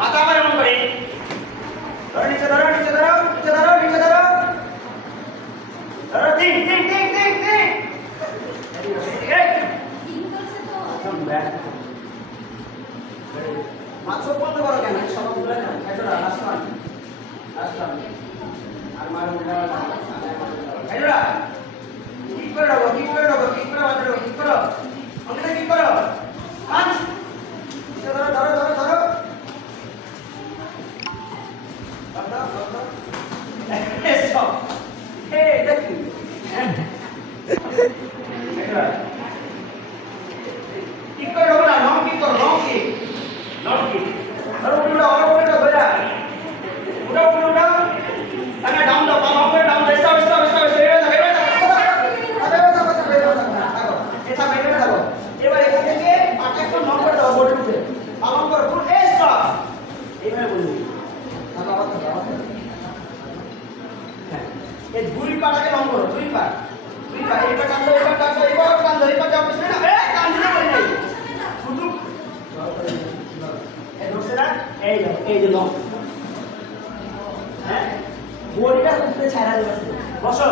মাথা আবার এমন করে ধরো নিচে ধরো নিচে ধরো নিচে ধরো নিচে ধরো ধরো তিন তিন তিন তিন তিন মাছ বলতে পারো কেন সবাই বলে না এজোড়া লাস্ট ওয়ান আর মারো এজোড়া কি করে দাও কি করে দাও কি করে বাঁচাও কি করো আমাকে কি করো পাঁচ ধরো ধরো ধরো ধরো Eso. Hey, that's you. Kick करो ना, long kick करो, long kick. Long kick. और उड़ा भैया. उड़ा. अगर डाउन दो, पाँव पे डाउन दो, stop. ऐसा बैठे रहो. ये बार एक देखे, पाँच को नॉक कर दो बॉडी पे. पाँव पर फुल stop. ये मैं बोलूँ. ये दुई पाटाके लंग करो दुई पाट एबार कांदो एबार कांदो एबार जाओ पिछले ना ए कांदने পারি নাই শুধু এই ধরছে না এই যে লং হ্যাঁ বডিটা উপরে ছাড়া দিবা বসো